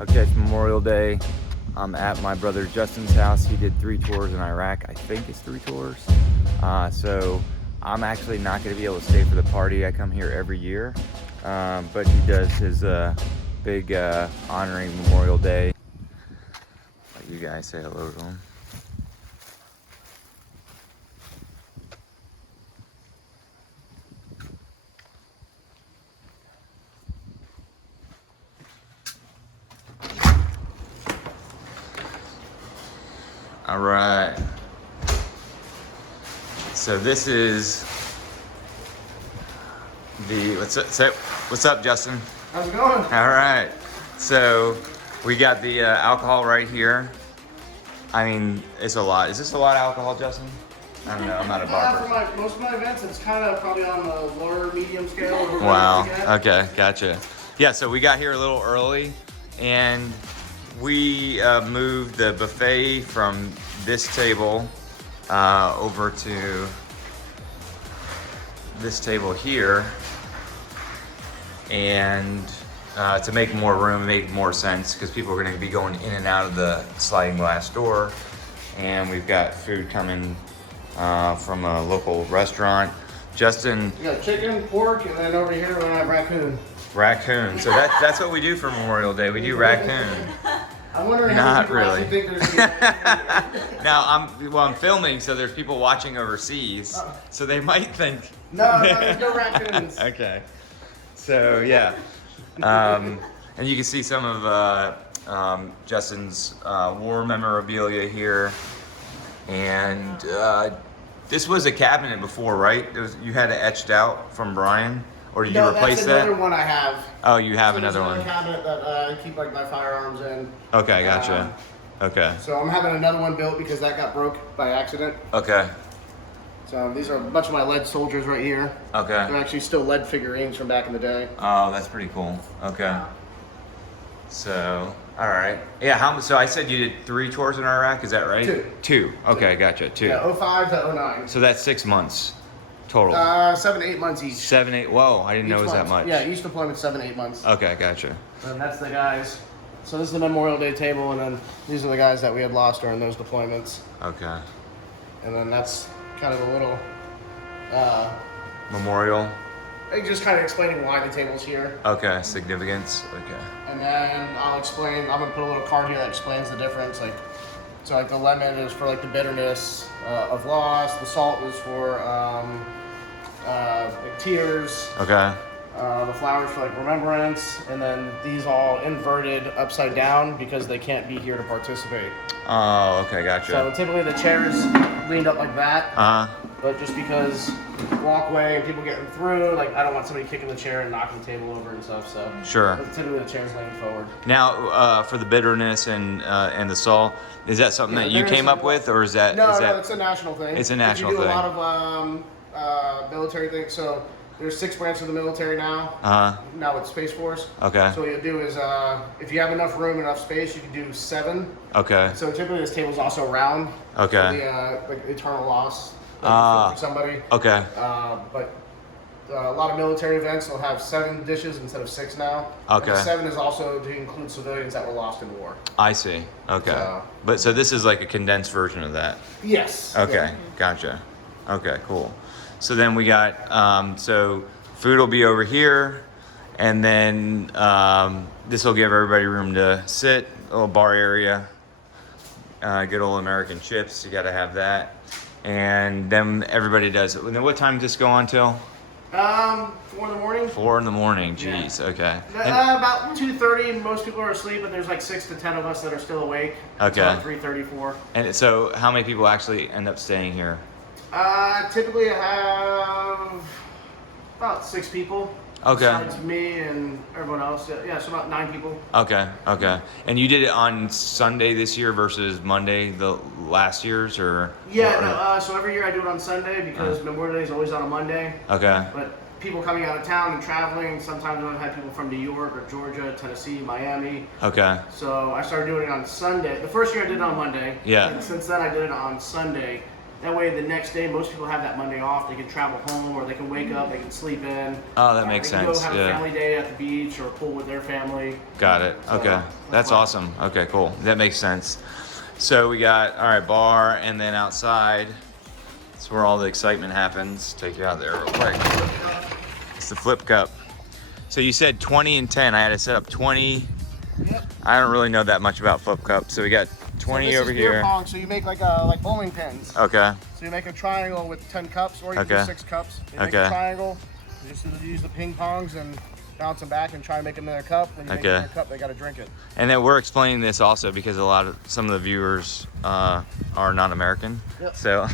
Okay, it's Memorial Day. I'm at my brother Justin's house. He did 3 tours in Iraq. I think it's 3 tours. So I'm actually not going to be able to stay for the party. I come here every year. But he does his big honoring Memorial Day. Let you guys say hello to him. All right. So this is the what's up, Justin? How's it going? All right. So we got the alcohol right here. I mean, it's a lot. Is this a lot of alcohol, Justin? I don't know. I'm not a bar person. For most of my events, it's kind of probably on the lower medium scale. Wow. Okay, gotcha. Yeah. So we got here a little early, and we moved the buffet from this table over to this table here, and to make more room, make more sense, because people are going to be going in and out of the sliding glass door. And we've got food coming from a local restaurant. Justin, We got chicken, pork, and then over here we have raccoon. raccoon. So that's what we do for Memorial Day. We do raccoon. I'm wondering Not how many people really. actually think there's Now I'm filming, so there's people watching overseas, so they might think. No, there's no raccoons. Okay. So yeah, and you can see some of Justin's war memorabilia here, and this was a cabinet before, right? You had it etched out from Brian, or did you replace that's that? another one I have. Oh, you have So there's another one. cabinet that I keep like my firearms in. Okay, gotcha. Okay. So I'm having another one built because that got broke by accident. Okay. So these are a bunch of my lead soldiers right here. Okay. They're actually still lead figurines from back in the day. Oh, that's pretty cool. Okay. So, all right. Yeah, so I said you did 3 tours in Iraq, is that right? 2. 2. Okay, gotcha. 2. Yeah, 05 to 09. So that's 6 months total. 7 to 8 months each. 7, 8. Whoa, I didn't know it was that month. much. Yeah, each deployment 7 to 8 months. Okay, gotcha. And that's the guys. So this is the Memorial Day table, and then these are the guys that we had lost during those deployments. Okay. And then that's kind of a little, Memorial. just kind of explaining why the table's here. Okay, significance. Okay. And then I'm gonna put a little card here that explains the difference. So like the lemon is for like the bitterness of loss. The salt is for like tears. Okay. The flowers for like remembrance, and then these all inverted upside down because they can't be here to participate. Oh, okay, gotcha. So typically the chair is leaned up like that, but just because walkway and people getting through, like I don't want somebody kicking the chair and knocking the table over and stuff. So Sure. typically the chair's leaning forward. Now, for the bitterness and the salt, is that something that you came up with, or is that? No, is that... no, it's a national thing. It's a national you do thing. a lot of military things. So there's 6 branches of the military now. Now with Space Force. Okay. So what you do is, if you have enough room, enough space, you can do 7. Okay. So typically this table's also round. Okay. The like eternal loss for somebody. Okay. But a lot of military events will have 7 dishes instead of 6 now. Okay. And the 7 is also to include civilians that were lost in war. I see. Okay. So- But so this is like a condensed version of that. Yes. Okay. Yeah. Gotcha. Okay. Cool. So then we got so food will be over here, and then this will give everybody room to sit. A little bar area. Good old American chips. You got to have that. And then everybody does it. And then what time does this go on till? 4 in the morning. 4 in the morning. Jeez. Yeah. Okay. About 2:30. Most people are asleep, but there's like 6 to 10 of us that are still awake. Okay. Until 3:34. And so how many people actually end up staying here? Typically I have about 6 people. Okay. Besides me and everyone else. Yeah, so about 9 people. Okay. Okay. And you did it on Sunday this year versus Monday the last years, or? Yeah, no, so every year I do it on Sunday because Memorial Day is always on a Monday. Okay. But people coming out of town and traveling, sometimes I've had people from New York or Georgia, Tennessee, Miami. Okay. So I started doing it on Sunday. The first year I did it on Monday. Yeah. And since then I did it on Sunday That way, the next day, most people have that Monday off. They can travel home, or they can wake up, they can sleep in. Oh, that makes they can sense. Go have a family day at the beach or pool with their family. Got it. So, Okay. That's awesome. Okay, cool. That makes sense. So we got, all right, bar, and then outside, that's where all the excitement happens. Take you out there real quick. It's the flip cup. So you said 20 and 10. I had to set up 20. Yep. I don't really know that much about flip cup. So we got 20 so over beer here. pong, so you make like bowling pins. Okay. So you make a triangle with 10 cups, or you can do 6 cups. You make a triangle. You just use the ping pongs and bounce them back and try and make another cup. When you make another cup, they got to drink it. And then we're explaining this also because some of the viewers are not American. Yep. So,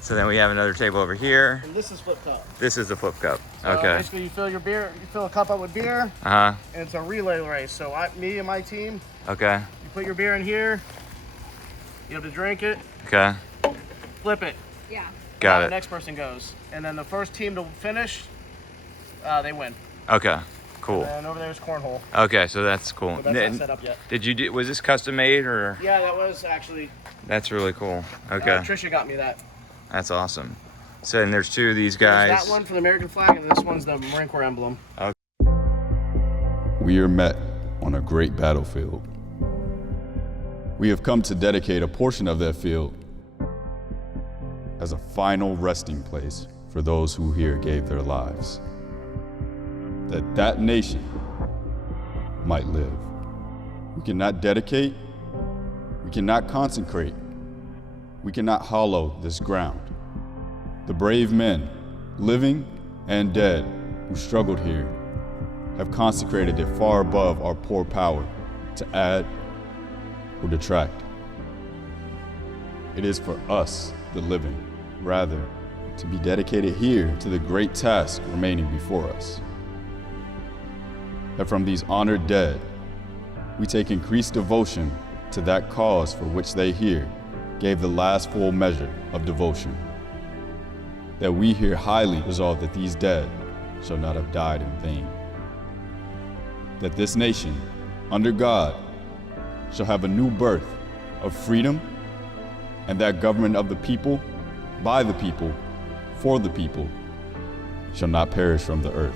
so then we have another table over here. And this is flip cup. This is the flip cup. So okay. Basically, you fill your beer, you fill a cup up with beer. And it's a relay race. So me and my team. Okay. You put your beer in here. You have to drink it. Okay. Flip it. Yeah. Got it. The next person goes, and then the first team to finish, they win. Okay. Cool. And over there's cornhole. Okay, so that's cool. But that's not set up yet. Was this custom made or? Yeah, that was actually. That's really cool. Okay. Trisha got me that. That's awesome. So and there's 2 of these guys. There's that one for the American flag, and this one's the Marine Corps emblem. Okay. We are met on a great battlefield. We have come to dedicate a portion of that field as a final resting place for those who here gave their lives, that nation might live. We cannot dedicate, we cannot consecrate, we cannot hollow this ground. The brave men, living and dead, who struggled here, have consecrated it far above our poor power to add or detract. It is for us, the living, rather, to be dedicated here to the great task remaining before us. That from these honored dead, we take increased devotion to that cause for which they here gave the last full measure of devotion. That we here highly resolve that these dead shall not have died in vain. That this nation, under God, shall have a new birth of freedom, and that government of the people, by the people, for the people, shall not perish from the earth.